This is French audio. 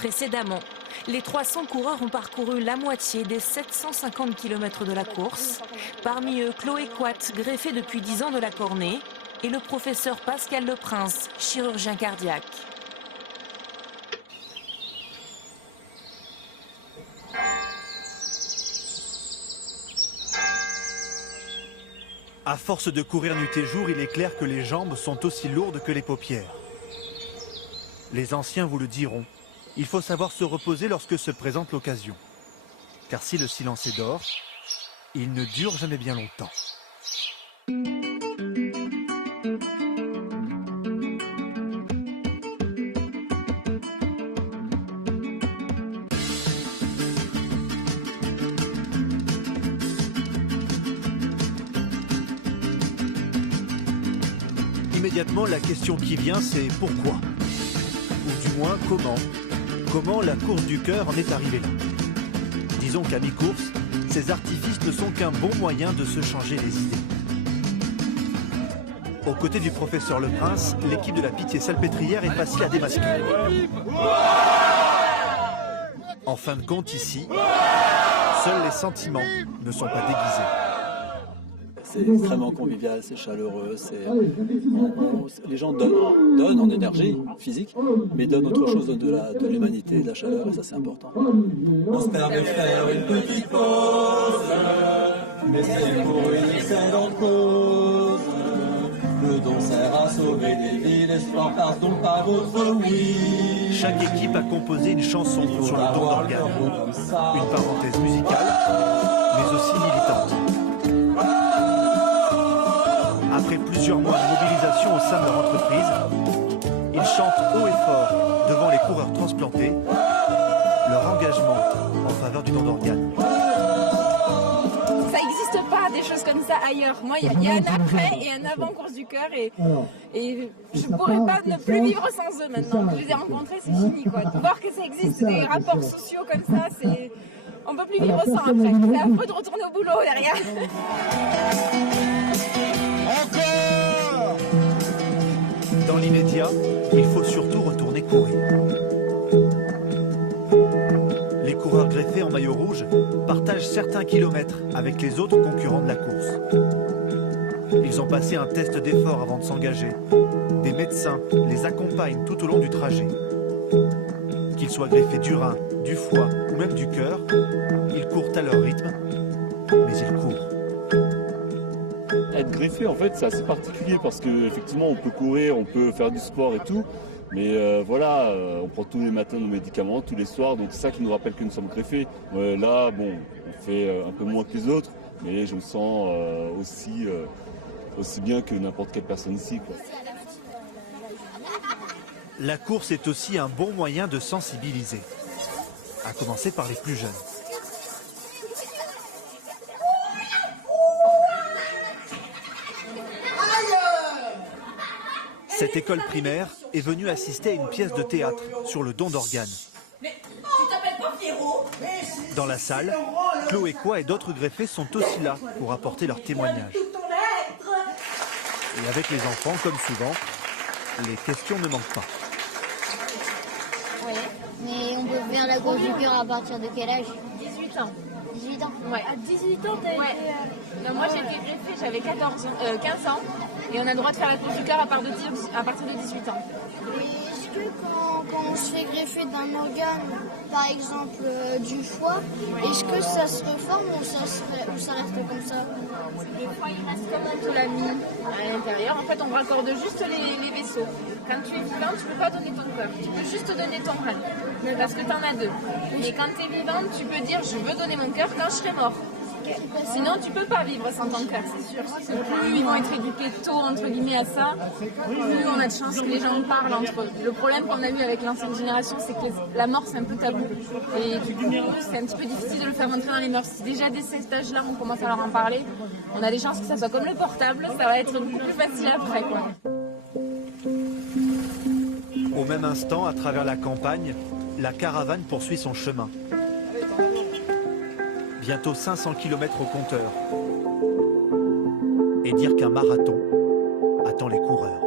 Précédemment, les 300 coureurs ont parcouru la moitié des 750 km de la course. Parmi eux, Chloé Quat, greffée depuis 10 ans de la cornée, et le professeur Pascal Leprince, chirurgien cardiaque. À force de courir nuit et jour, il est clair que les jambes sont aussi lourdes que les paupières. Les anciens vous le diront, il faut savoir se reposer lorsque se présente l'occasion. Car si le silence est d'or, il ne dure jamais bien longtemps. Immédiatement, la question qui vient, c'est pourquoi? Ou du moins, comment? Comment la course du cœur en est arrivée là? Disons qu'à mi-course, ces artifices ne sont qu'un bon moyen de se changer les idées. Aux côtés du professeur Leprince, l'équipe de la Pitié-Salpêtrière est facile à démasquer. En fin de compte, ici, seuls les sentiments ne sont pas déguisés. C'est extrêmement convivial, c'est chaleureux, les gens donnent en énergie physique, mais donnent autre chose de l'humanité, de la chaleur, et ça c'est important. On se permet de faire une petite pause, mais c'est pour une excellente cause. Le don sert à sauver des vies, l'espoir passe donc par votre oui. Chaque équipe a composé une chanson sur le don d'organes, une parenthèse musicale, mais aussi militante. Après plusieurs mois de mobilisation au sein de leur entreprise, ils chantent haut et fort devant les coureurs transplantés leur engagement en faveur du don d'organes. Ça n'existe pas des choses comme ça ailleurs. Moi, il y a un après et un avant course du cœur et je ne pourrais pas ne plus vivre sans eux maintenant. Je les ai rencontrés, c'est fini quoi. Voir que ça existe, des rapports sociaux comme ça, c'est... On ne peut plus vivre sans après. C'est affreux de retourner au boulot derrière. Dans l'immédiat, il faut surtout retourner courir. Les coureurs greffés en maillot rouge partagent certains kilomètres avec les autres concurrents de la course. Ils ont passé un test d'effort avant de s'engager. Des médecins les accompagnent tout au long du trajet. Qu'ils soient greffés du rein, du foie ou même du cœur, ils courent à leur rythme, mais ils courent. Être greffé, en fait, c'est assez particulier parce qu'effectivement, on peut courir, on peut faire du sport et tout. Mais voilà, on prend tous les matins nos médicaments, tous les soirs. Donc c'est ça qui nous rappelle que nous sommes greffés. Là, bon, on fait un peu moins que les autres. Mais je me sens aussi bien que n'importe quelle personne ici, quoi. La course est aussi un bon moyen de sensibiliser. À commencer par les plus jeunes. Cette école primaire est venue assister à une pièce de théâtre sur le don d'organes. Dans la salle, Chloé Quat et d'autres greffés sont aussi là pour apporter leur témoignage. Et avec les enfants, comme souvent, les questions ne manquent pas. Oui, mais on peut faire la course du cœur à partir de quel âge? 18 ans. 18 ans? Ouais. À 18 ans, t'as Ouais. Non, moi j'ai été greffée, j'avais 15 ans. Et on a le droit de faire la course du cœur à partir de 18 ans. Et est-ce que quand on se fait greffer d'un organe, par exemple du foie, est-ce que ça se reforme ou ça reste comme ça? Le foie il reste comme on te l'a mis à l'intérieur. En fait on raccorde juste les vaisseaux. Quand tu es vivant, tu ne peux pas donner ton cœur. Tu peux juste donner ton rein. Parce que tu en as deux. Mais quand tu es vivant, tu peux dire je veux donner mon cœur quand je serai mort. Sinon, tu peux pas vivre sans ton cœur, c'est sûr. Plus ils vont être éduqués tôt, entre guillemets, à ça, plus on a de chance que les gens parlent entre eux. Le problème qu'on a eu avec l'ancienne génération, c'est que la mort, c'est un peu tabou. Et du coup, c'est un petit peu difficile de le faire rentrer dans les mœurs. Si déjà dès cet âge-là, on commence à leur en parler, on a des chances que ça soit comme le portable, ça va être beaucoup plus facile après, quoi. Au même instant, à travers la campagne, la caravane poursuit son chemin. Bientôt 500 km au compteur. Et dire qu'un marathon attend les coureurs.